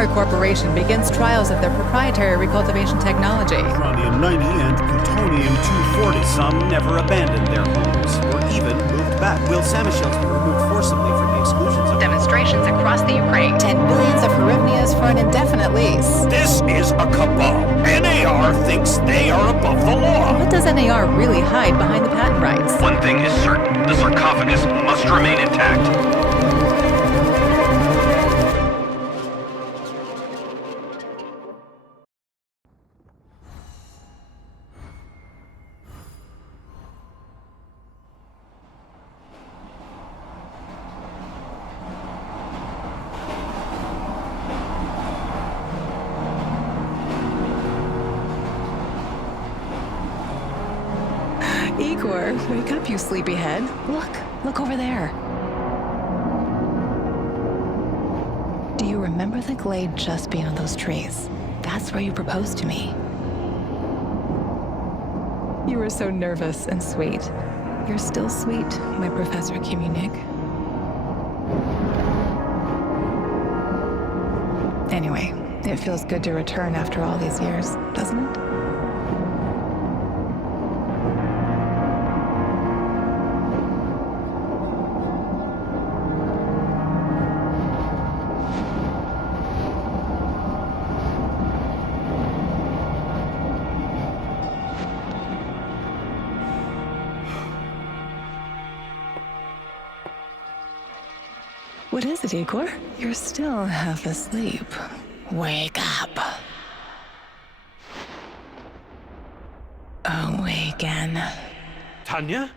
NAR Corporation begins trials of their proprietary recultivation technology. Uranium-90 and plutonium-240. Some never abandoned their homes or even moved back. Will Samashels be removed forcibly from the exclusion zone? Demonstrations across the Ukraine. 10 billions of hryvnias for an indefinite lease. This is a cabal. NAR thinks they are above the law. What does NAR really hide behind the patent rights? One thing is certain, the sarcophagus must remain intact. Igor, wake up, you sleepyhead. Look over there. Do you remember the glade just beyond those trees? That's where you proposed to me. You were so nervous and sweet. You're still sweet, my Professor Communic. Anyway, it feels good to return after all these years, doesn't it? What is it, Igor? You're still half asleep. Wake up. Awaken. Tanya?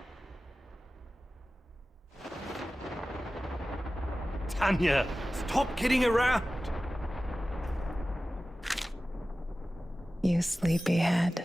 Tanya, stop kidding around. You sleepyhead.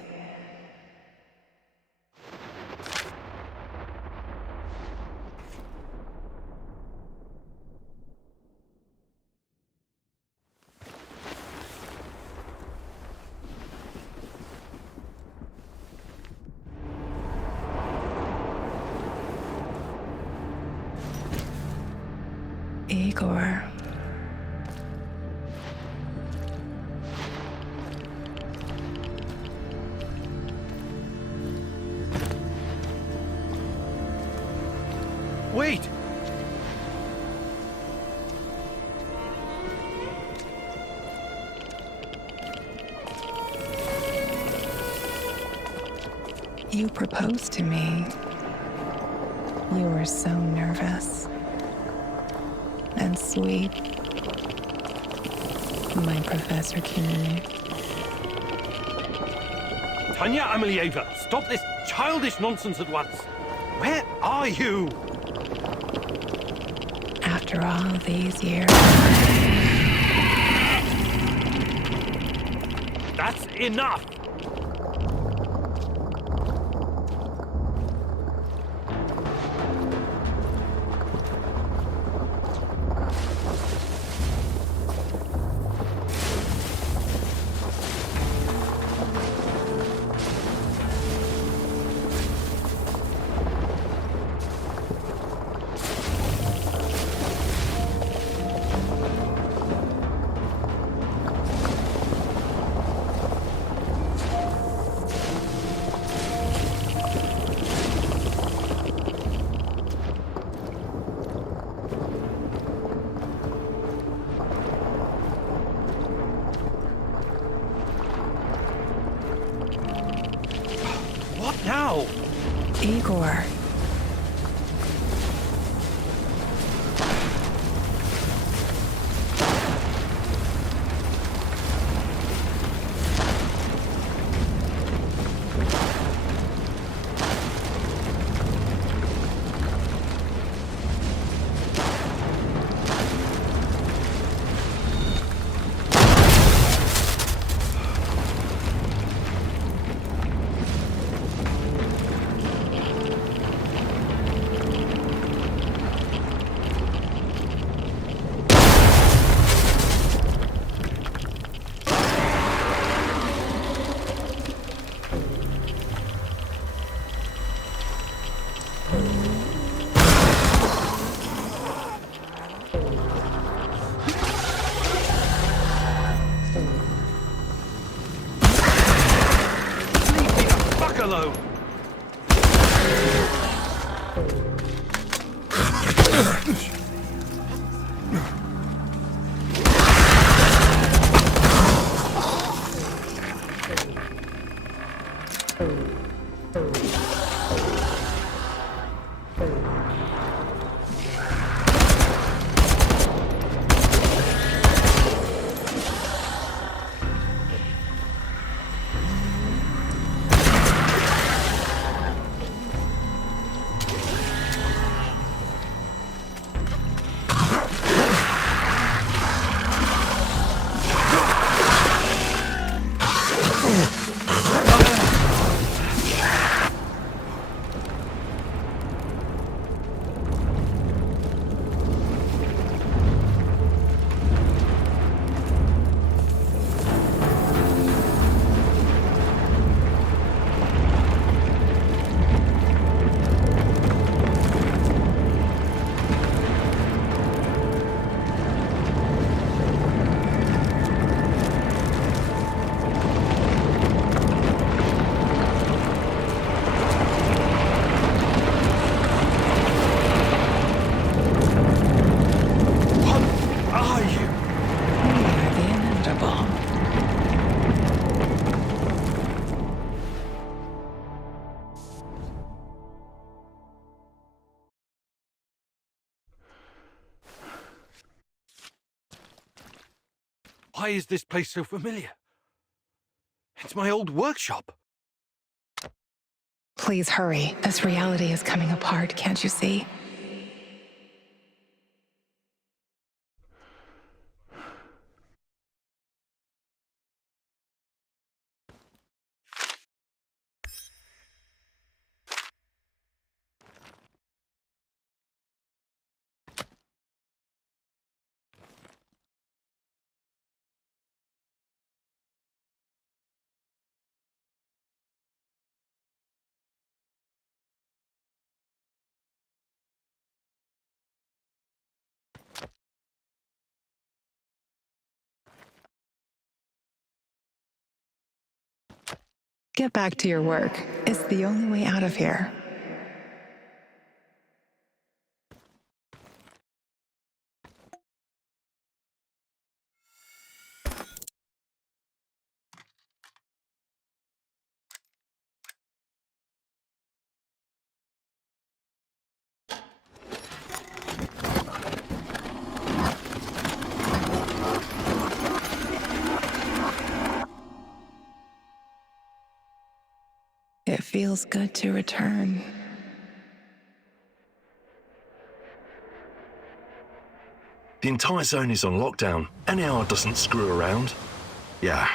Igor. Wait! You proposed to me. You were so nervous. And sweet. My Professor Communic. Tanya Amelieva, stop this childish nonsense at once. Where are you? After all these years. That's enough! Now? Igor. Why is this place so familiar? It's my old workshop. Please hurry. This reality is coming apart, can't you see? Get back to your work. It's the only way out of here. It feels good to return. The entire zone is on lockdown. NAR doesn't screw around. Yeah.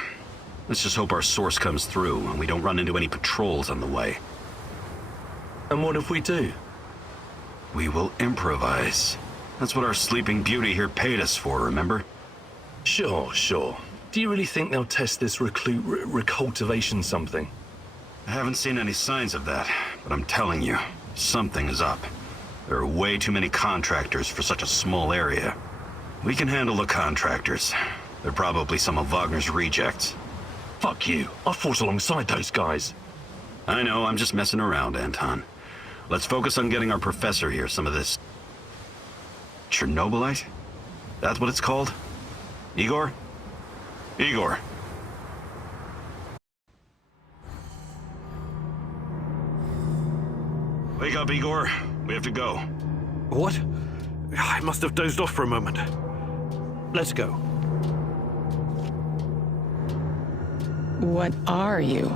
Let's just hope our source comes through and we don't run into any patrols on the way. And what if we do? We will improvise. That's what our Sleeping Beauty here paid us for, remember? Sure. Do you really think they'll test this recultivation something? I haven't seen any signs of that, but I'm telling you, something is up. There are way too many contractors for such a small area. We can handle the contractors. They're probably some of Wagner's rejects. Fuck you. I fought alongside those guys. I know, I'm just messing around, Anton. Let's focus on getting our professor here some of this... Chernobylite? That's what it's called? Igor? Igor. Wake up, Igor. We have to go. What? I must have dozed off for a moment. Let's go. What are you?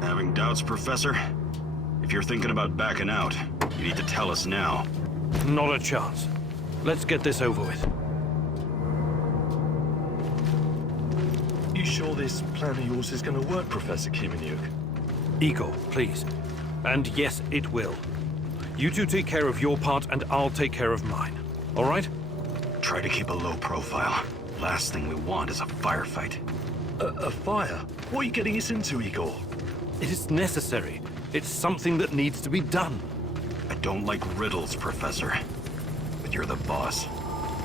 Having doubts, Professor? If you're thinking about backing out, you need to tell us now. Not a chance. Let's get this over with. You sure this plan of yours is going to work, Professor Kiveniuk? Igor, please. And yes, it will. You two take care of your part, and I'll take care of mine. All right? Try to keep a low profile. Last thing we want is a firefight. A fire? What are you getting us into, Igor? It is necessary. It's something that needs to be done. I don't like riddles, Professor. But you're the boss.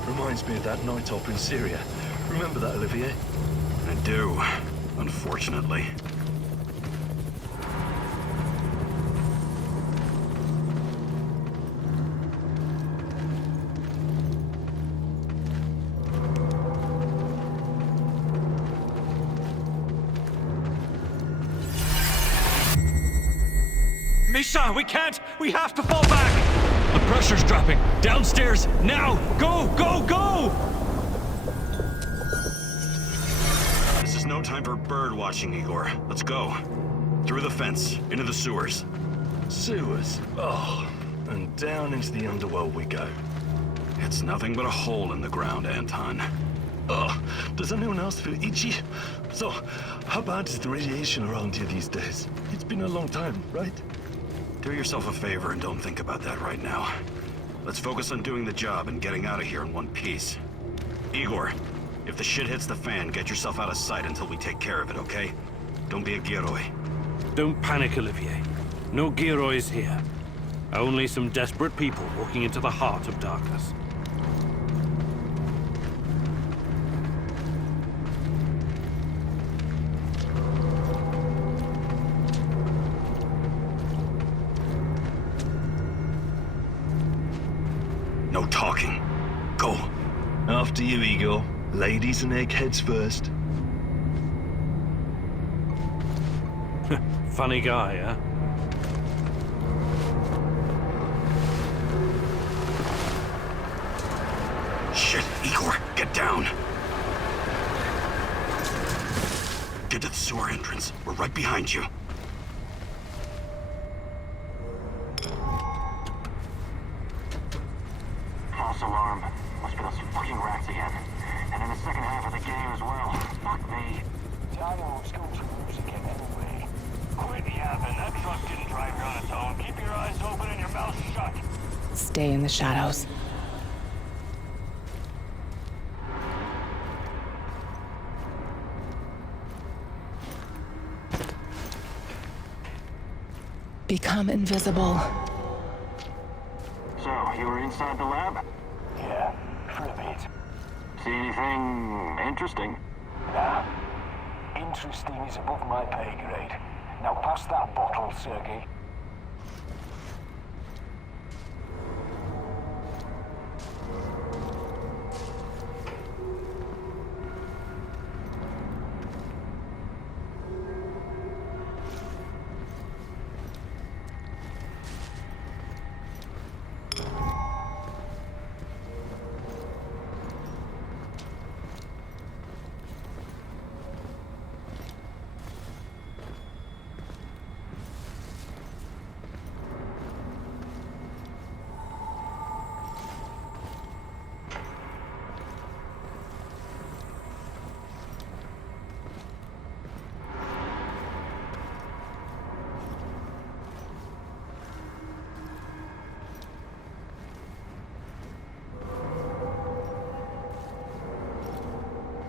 Reminds me of that night op in Syria. Remember that, Olivier? I do, unfortunately. Misha, we can't! We have to fall back! The pressure's dropping. Downstairs, now! Go, go, go! This is no time for bird watching, Igor. Let's go. Through the fence, into the sewers. Sewers? Oh, and down into the underworld we go. It's nothing but a hole in the ground, Anton. Oh, does anyone else feel itchy? So, how bad is the radiation around here these days? It's been a long time, right? Do yourself a favor and don't think about that right now. Let's focus on doing the job and getting out of here in one piece. Igor, if the shit hits the fan, get yourself out of sight until we take care of it, okay? Don't be a Gieroi. Don't panic, Olivier. No Giroids here. Only some desperate people walking into the heart of darkness. No talking. Go. After you, Igor. Ladies and eggheads first. Funny guy, huh? Shit, Igor, get down. Get to the sewer entrance. We're right behind you. False alarm. Must be those fucking rats again. And in the second half of the game as well. Fuck me. Timecodes goes for music anyway. Quit yapping. That truck didn't drive here on its own. Keep your eyes open and your mouth shut. Stay in the shadows. Become invisible. So, you were inside the lab? Yeah, for a bit. See anything interesting? Nah. Interesting is above my pay grade. Now pass that bottle, Sergei.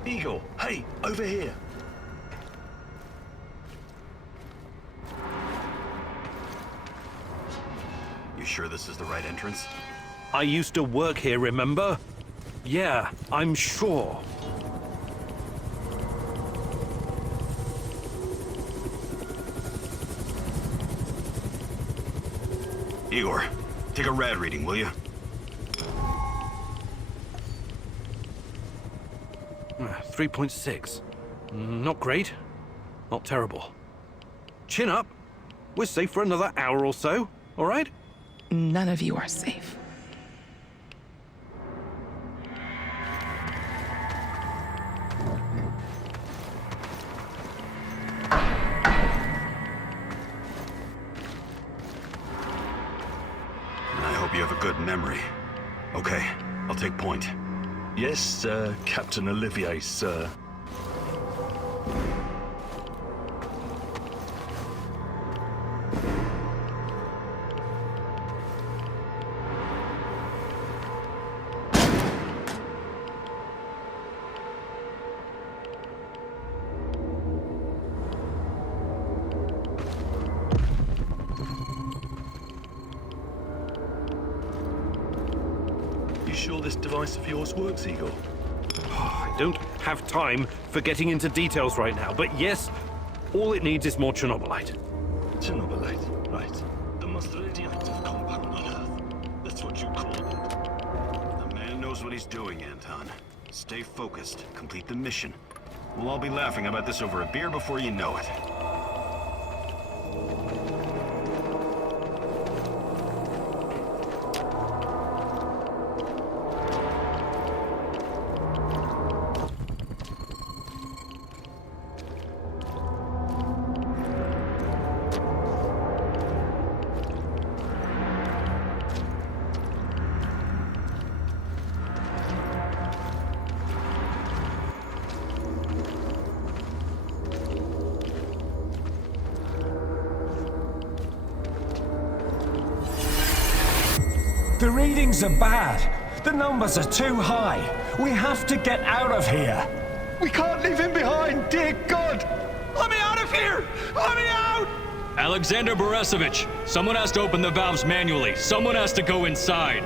Igor, hey, over here. You sure this is the right entrance? I used to work here, remember? Yeah, I'm sure. Igor, take a rad reading, will you? 3.6. Not great. Not terrible. Chin up. We're safe for another hour or so, all right? None of you are safe. I hope you have a good memory. Okay, I'll take point. Yes, Captain Olivier, sir. You sure this device of yours works, Igor? I don't have time for getting into details right now, but yes, all it needs is more Chernobylite. Chernobylite, right. The most radioactive compound on Earth. That's what you call it. The man knows what he's doing, Anton. Stay focused, complete the mission. We'll all be laughing about this over a beer before you know it. The readings are bad. The numbers are too high. We have to get out of here. We can't leave him behind, dear God! Let me out of here! Let me out! Alexander Borisovich, someone has to open the valves manually. Someone has to go inside.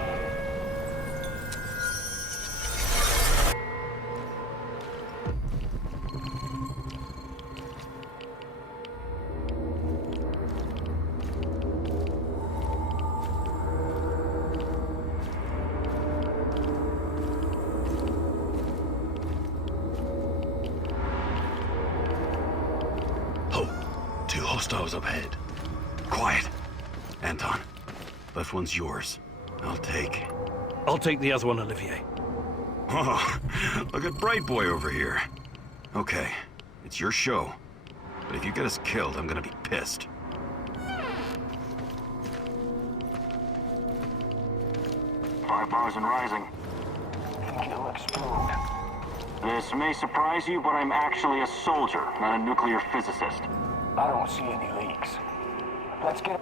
Two hostiles up ahead. Quiet. Anton, left one's yours. I'll take the other one, Olivier. Oh, look at Bright Boy over here. Okay, it's your show. But if you get us killed, I'm gonna be pissed. Five bars and rising. It'll explode. This may surprise you, but I'm actually a soldier, not a nuclear physicist. I don't see any leaks. Let's get...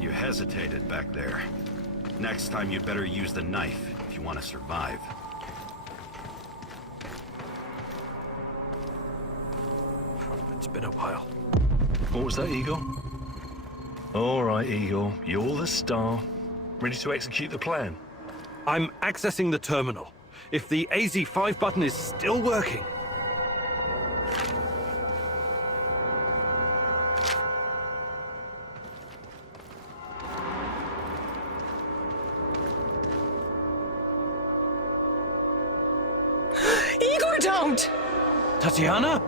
You hesitated back there. Next time you'd better use the knife if you want to survive. It's been a while. What was that, Igor? All right, Igor. You're the star. Ready to execute the plan? I'm accessing the terminal. If the AZ5 button is still working... Igor, don't! Tatiana?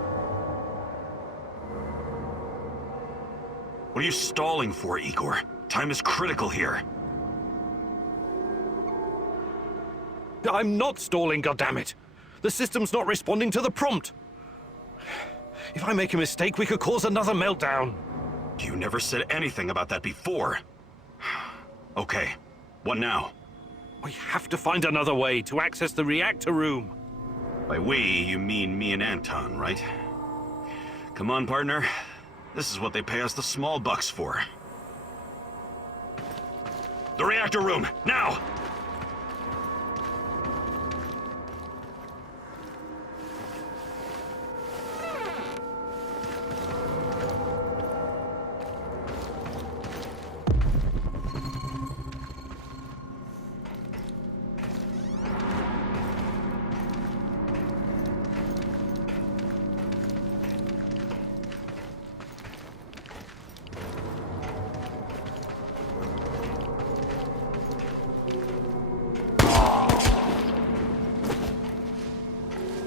What are you stalling for, Igor? Time is critical here. I'm not stalling, goddammit! The system's not responding to the prompt! If I make a mistake, we could cause another meltdown. You never said anything about that before. Okay, what now? We have to find another way to access the reactor room. By we, you mean me and Anton, right? Come on, partner. This is what they pay us the small bucks for. The reactor room, now!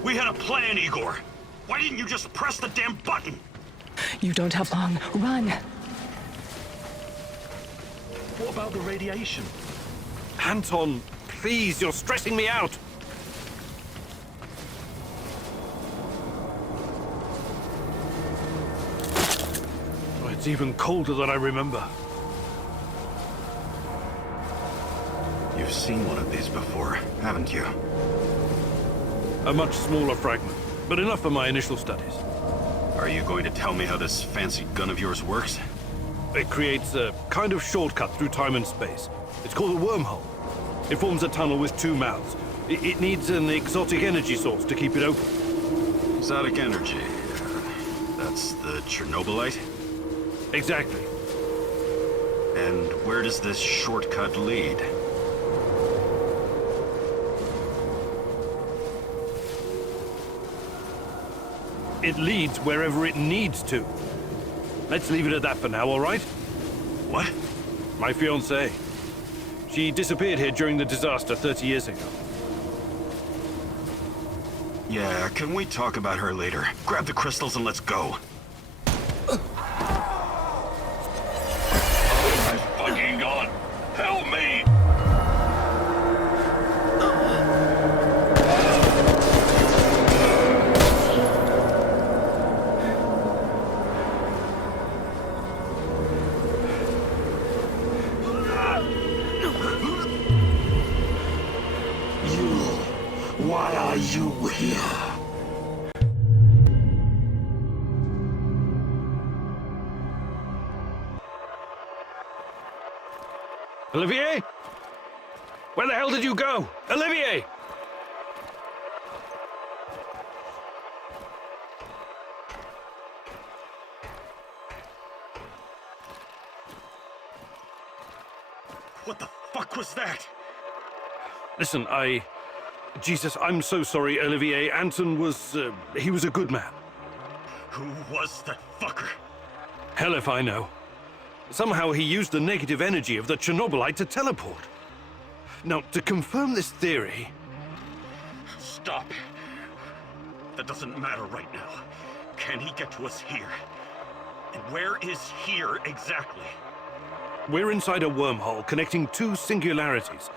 We had a plan, Igor. Why didn't you just press the damn button? You don't have long. Run! What about the radiation? Anton, please, you're stressing me out. Oh, it's even colder than I remember. You've seen one of these before, haven't you? A much smaller fragment, but enough for my initial studies. Are you going to tell me how this fancy gun of yours works? It creates a kind of shortcut through time and space. It's called a wormhole. It forms a tunnel with two mouths. It needs an exotic energy source to keep it open. Exotic energy. That's the Chernobylite? Exactly. And where does this shortcut lead? It leads wherever it needs to. Let's leave it at that for now, all right? What? My fiancée. She disappeared here during the disaster 30 years ago. Yeah, can we talk about her later? Grab the crystals and let's go. My fucking God! Help me! are you here? Olivier? Where the hell did you go? Olivier! What the fuck was that? Listen, Jesus, I'm so sorry, Olivier. Anton was, he was a good man. Who was that fucker? Hell if I know. Somehow he used the negative energy of the Chernobylite to teleport. Now, to confirm this theory... Stop. That doesn't matter right now. Can he get to us here? And where is here exactly? We're inside a wormhole connecting two singularities.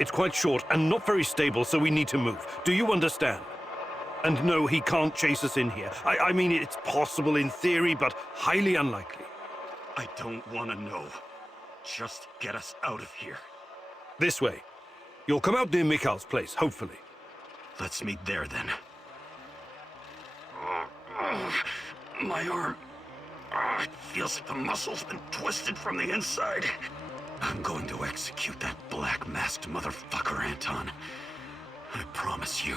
It's quite short and not very stable, so we need to move. Do you understand? And no, he can't chase us in here. I mean, it's possible in theory, but highly unlikely. I don't want to know. Just get us out of here. This way. You'll come out near Mikhail's place, hopefully. Let's meet there, then. My arm. It feels like the muscle's been twisted from the inside. I'm going to execute that black-masked motherfucker, Anton. I promise you.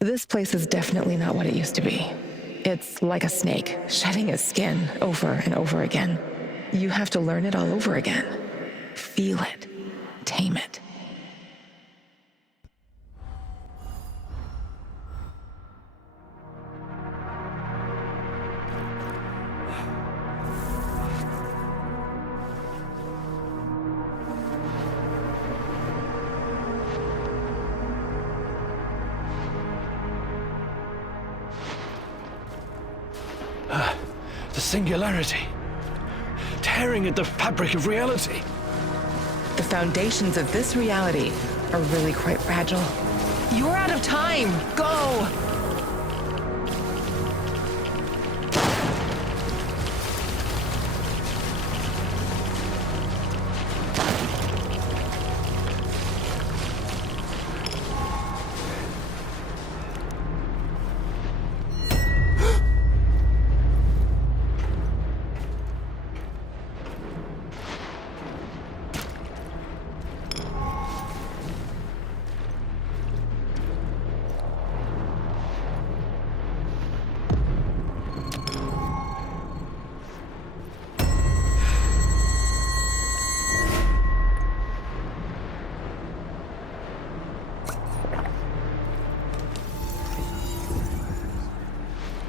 This place is definitely not what it used to be. It's like a snake, shedding its skin over and over again. You have to learn it all over again. Feel it. Tame it. The singularity. Tearing at the fabric of reality. The foundations of this reality are really quite fragile. You're out of time! Go!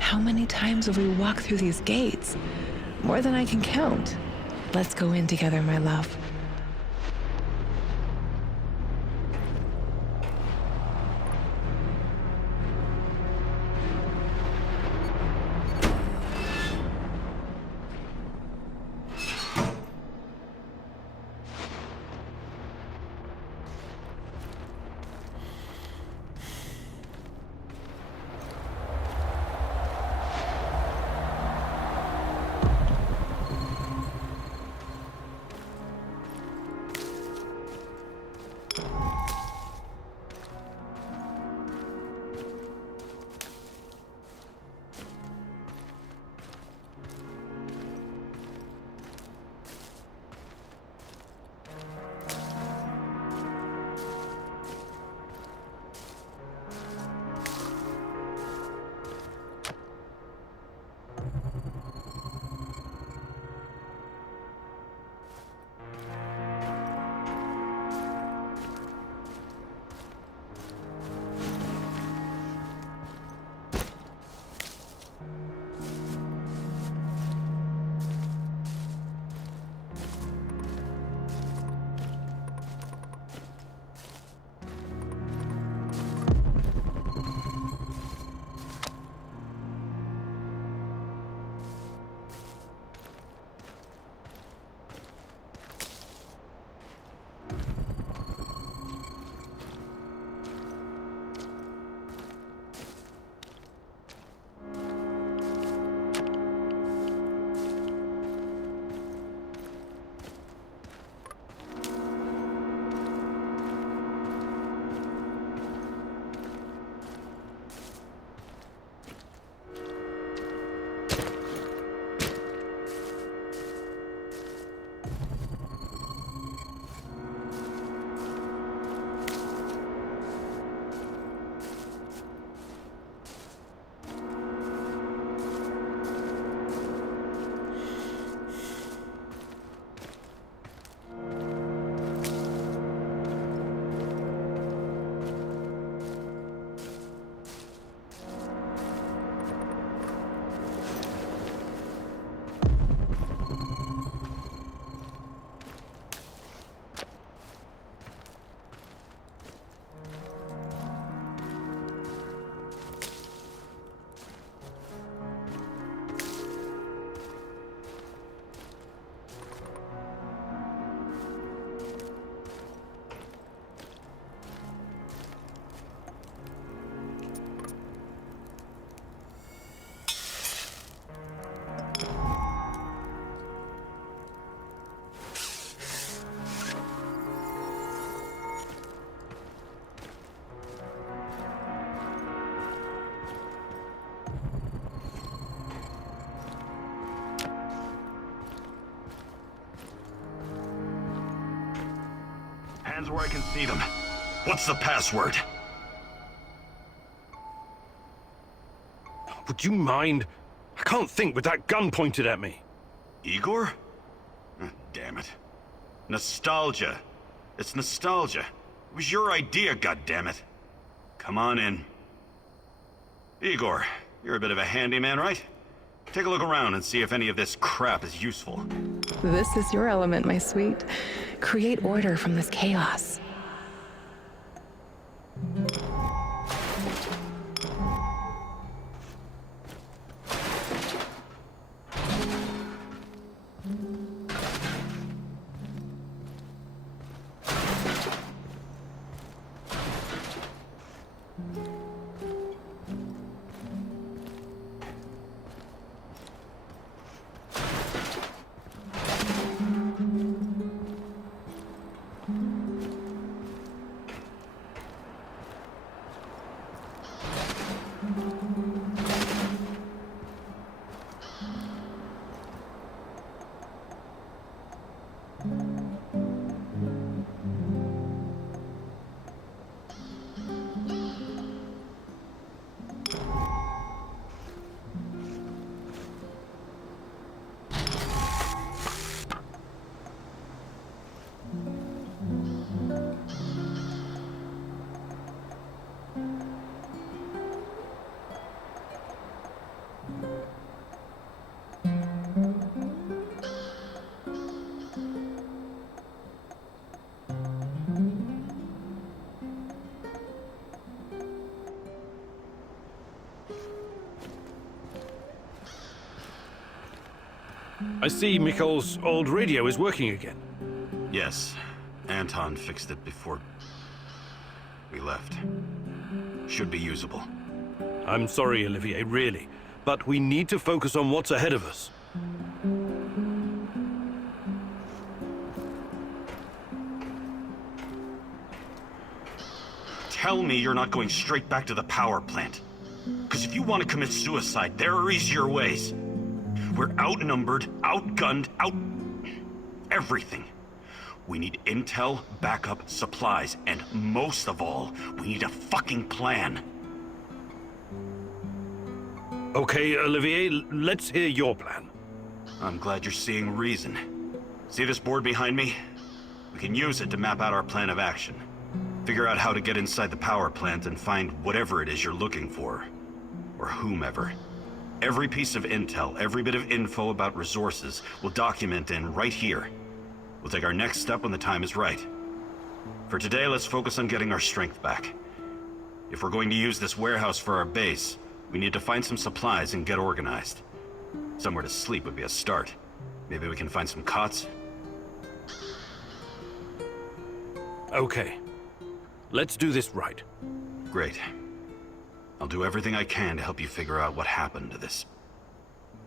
How many times have we walked through these gates? More than I can count. Let's go in together, my love. hands where I can see them. What's the password? Would you mind? I can't think with that gun pointed at me. Igor? Damn it. Nostalgia. It's nostalgia. It was your idea, goddammit. Come on in. Igor, you're a bit of a handyman, right? Take a look around and see if any of this crap is useful. This is your element, my sweet. Create order from this chaos. I see Mikhail's old radio is working again. Yes, Anton fixed it before we left. Should be usable. I'm sorry, Olivier, really. But we need to focus on what's ahead of us. Tell me you're not going straight back to the power plant. Because if you want to commit suicide, there are easier ways. We're outnumbered, outgunned, everything. We need intel, backup, supplies, and most of all, we need a fucking plan. Okay, Olivier, let's hear your plan. I'm glad you're seeing reason. See this board behind me? We can use it to map out our plan of action. Figure out how to get inside the power plant and find whatever it is you're looking for. Or whomever. Every piece of intel, every bit of info about resources, we'll document in right here. We'll take our next step when the time is right. For today, let's focus on getting our strength back. If we're going to use this warehouse for our base, we need to find some supplies and get organized. Somewhere to sleep would be a start. Maybe we can find some cots? Okay. Let's do this right. Great. I'll do everything I can to help you figure out what happened to this...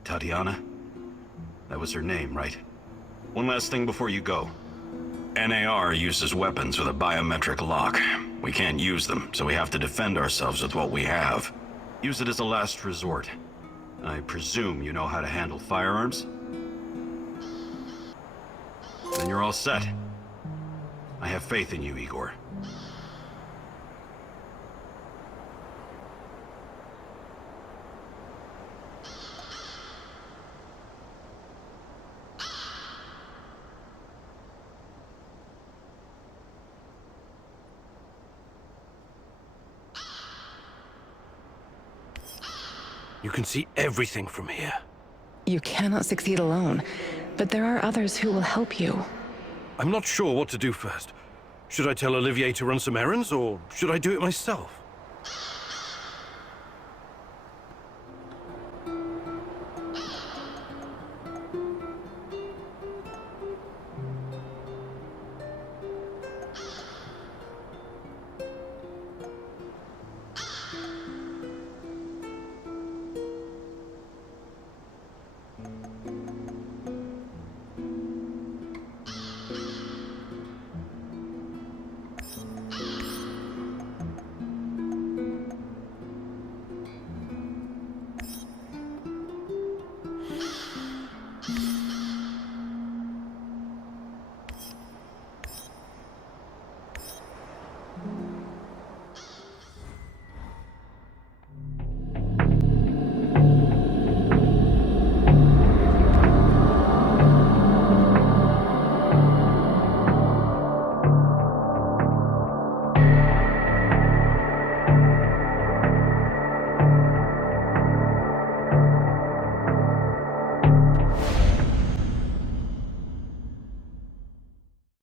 Tatiana? That was her name, right? One last thing before you go. NAR uses weapons with a biometric lock. We can't use them, so we have to defend ourselves with what we have. Use it as a last resort. I presume you know how to handle firearms? Then you're all set. I have faith in you, Igor. You can see everything from here. You cannot succeed alone, but there are others who will help you. I'm not sure what to do first. Should I tell Olivier to run some errands, or should I do it myself?